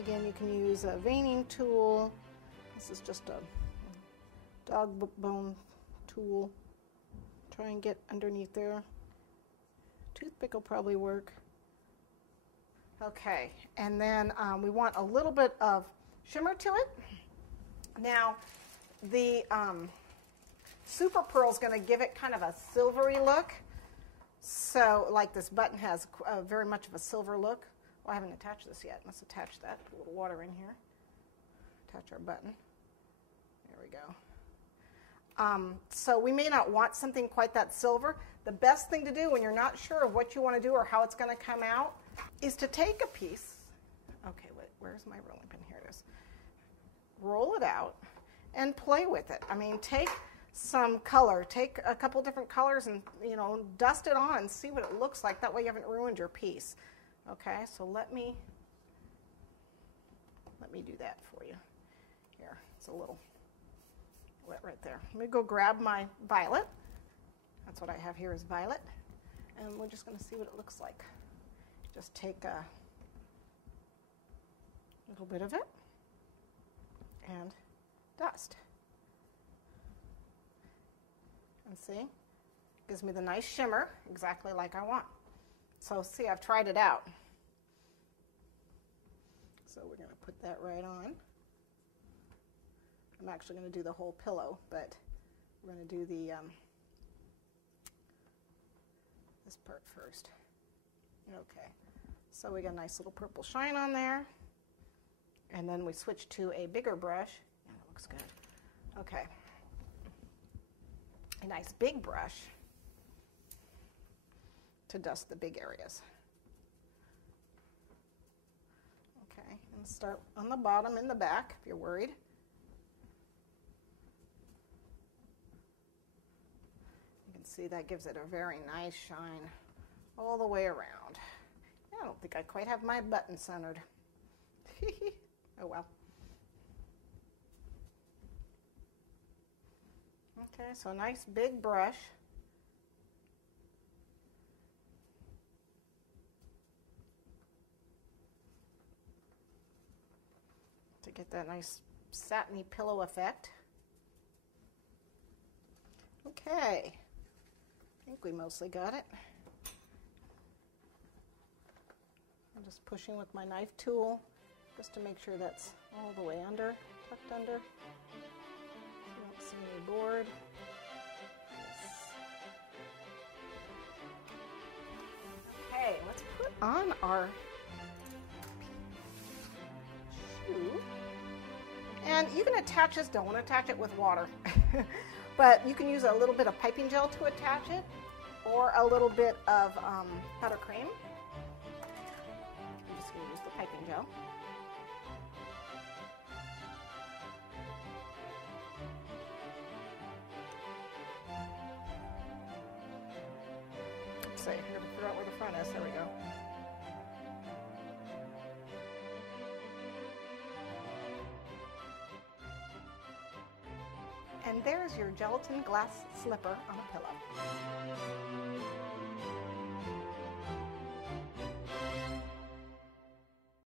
again, you can use a veining tool. This is just a dog bone tool. Try and get underneath there. Toothpick will probably work. Okay, and then we want a little bit of shimmer to it. Now, the Super Pearl is going to give it kind of a silvery look. So, like this button has very much of a silver look. Well, I haven't attached this yet. Let's attach that. Put a little water in here. Attach our button. There we go. So we may not want something quite that silver. The best thing to do when you're not sure of what you want to do or how it's going to come out is to take a piece. Okay, wait, where's my rolling pin? Here it is. Roll it out and play with it. I mean, take some color. Take a couple different colors and, you know, dust it on and see what it looks like. That way you haven't ruined your piece. Okay, so let me do that for you. Here, it's a little wet right there. Let me go grab my violet. That's what I have here is violet. And we're just going to see what it looks like. Just take a little bit of it and dust. And see, gives me the nice shimmer, exactly like I want. So see, I've tried it out. So we're going to put that right on. I'm actually going to do the whole pillow, but we're going to do the this part first. Okay, so we got a nice little purple shine on there. And then we switch to a bigger brush. Yeah, that looks good. Okay. A nice big brush to dust the big areas. Okay, and start on the bottom and the back if you're worried. You can see that gives it a very nice shine all the way around. I don't think I quite have my button centered. Oh well. Okay, so a nice big brush. To get that nice satiny pillow effect. Okay, I think we mostly got it. I'm just pushing with my knife tool just to make sure that's all the way under, tucked under. You don't see any board. Yes. Okay, let's put on our shoe. And you can attach this, don't attach it with water. But you can use a little bit of piping gel to attach it, or a little bit of buttercream. I'm just going to use the piping gel. Let's see, I'm going to figure out where the front is. There we go. And there's your gelatin glass slipper on a pillow.